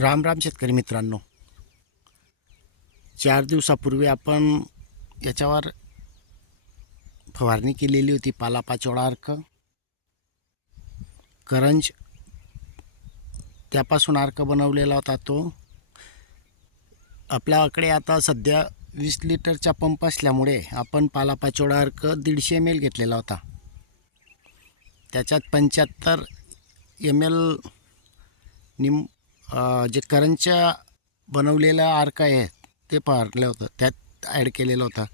राम राम शेतकरी मित्रांनो. चार दिवसापूर्वी आपण याच्यावर फवारणी केलेली होती पालापाचोळा अर्क करंज त्यापासून अर्क बनवलेला होता तो. आपल्याकडे आता सध्या वीस लिटरचा पंप असल्यामुळे आपण पालापाचोळा अर्क दीडशे एम एल घेतलेला होता. त्याच्यात पंच्याहत्तर एम एल निम जे करंटच्या बनवलेलं आर्क आहे ते फवारलं होतं त्यात ॲड केलेलं होता.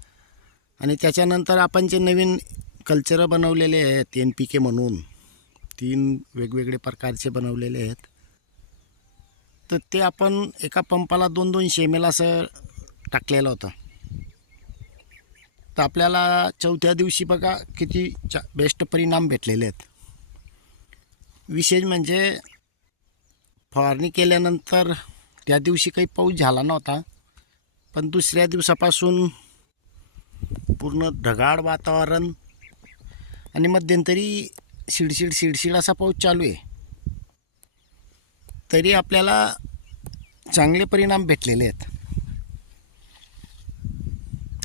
आणि त्याच्यानंतर आपण जे नवीन कल्चरं बनवलेले आहेत एन पी के म्हणून तीन वेगवेगळे प्रकारचे बनवलेले आहेत. तर ते आपण एका पंपाला दोन दोन एम असं टाकलेलं होतं. तर आपल्याला चौथ्या दिवशी बघा किती चा बेस्ट परिणाम भेटलेले आहेत. विशेष म्हणजे फवारणी केल्यानंतर त्या दिवशी काही पाऊस झाला नव्हता पण दुसऱ्या दिवसापासून पूर्ण ढगाळ वातावरण आणि मध्यंतरी शिडशिड शिडशिड असा पाऊस चालू आहे. तरी आपल्याला चांगले परिणाम भेटलेले आहेत.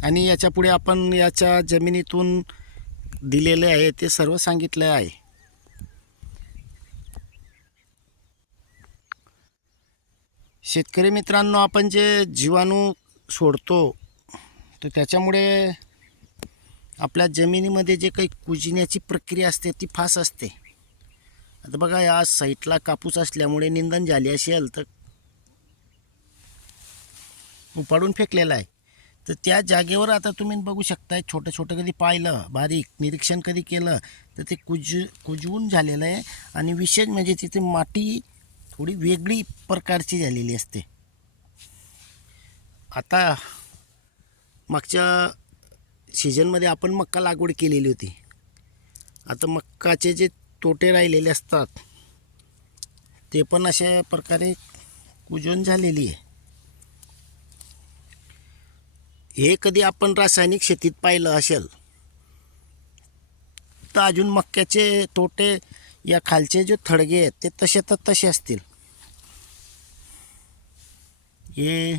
आणि याच्यापुढे आपण याच्या जमिनीतून दिलेले आहे ते सर्व सांगितलं आहे. शेतकरी मित्रांनो आपण जे जीवाणू सोडतो तर त्याच्यामुळे आपल्या जमिनीमध्ये जे काही कुजण्याची प्रक्रिया असते ती फास असते. आता बघा या साईटला कापूस असल्यामुळे निंदन झाली असेल तर उपाडून फेकलेला आहे. तर त्या जागेवर आता तुम्ही बघू शकताय छोटं छोटं कधी पाहिलं बारीक निरीक्षण कधी केलं तर ते कुज कुजवून झालेलं आहे. आणि विशेष म्हणजे तिथे माती थोडी वेगळी प्रकारची झालेली असते. आता मागच्या सीझनमध्ये आपण मक्का लागवड केलेली होती. आता मक्काचे जे तोटे राहिलेले असतात ते पण अशा प्रकारे कुजून झालेली आहे. हे कधी आपण रासायनिक शेतीत पाहिलं असेल तर अजून मक्याचे तोटे या खालचे जे थडगे आहेत ते तसे तर तसे असतील. हे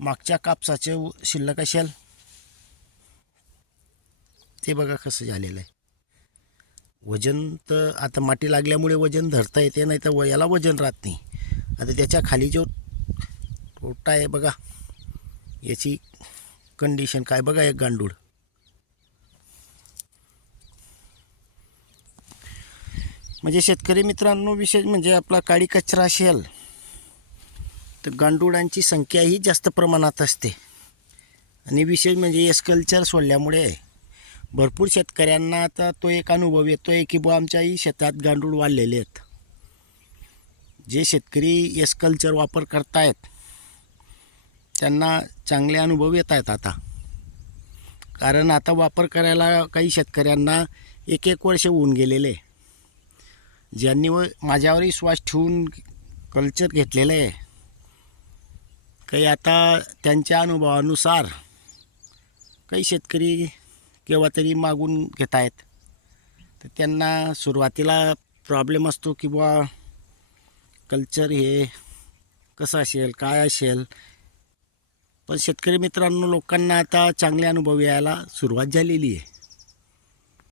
मागच्या कापसाचे शिल्लक असेल. ते बघा कसं झालेलं आहे. वजन तर आता माती लागल्यामुळे वजन धरता येते नाही तर व याला वजन राहत नाही. आता त्याच्याखाली जो तोटा आहे बघा याची कंडिशन काय? बघा एक गांडूळ. म्हणजे शेतकरी मित्रांनो विशेष म्हणजे आपला काळी कचरा असेल तर गांडुळांची संख्याही जास्त प्रमाणात असते. आणि विशेष म्हणजे एसकल्चर सोडल्यामुळे भरपूर शेतकऱ्यांना आता तो एक अनुभव येतो आहे की बुवा आमच्याही शेतात गांडूळ वाढलेले आहेत. जे शेतकरी एसकल्चर वापर करतायत त्यांना चांगले अनुभव येत आहेत आता. कारण आता वापर करायला काही शेतकऱ्यांना एक एक वर्ष होऊन गेलेले ज्यांनी व माझ्यावर विश्वास ठेवून कल्चर घेतलेलं आहे. काही आता त्यांच्या अनुभवानुसार काही शेतकरी केव्हा तरी मागून घेत आहेत. तर त्यांना सुरुवातीला प्रॉब्लेम असतो की बुवा कल्चर हे कसं असेल काय असेल? पण शेतकरी मित्रांनो लोकांना आता चांगले अनुभव यायला सुरुवात झालेली आहे.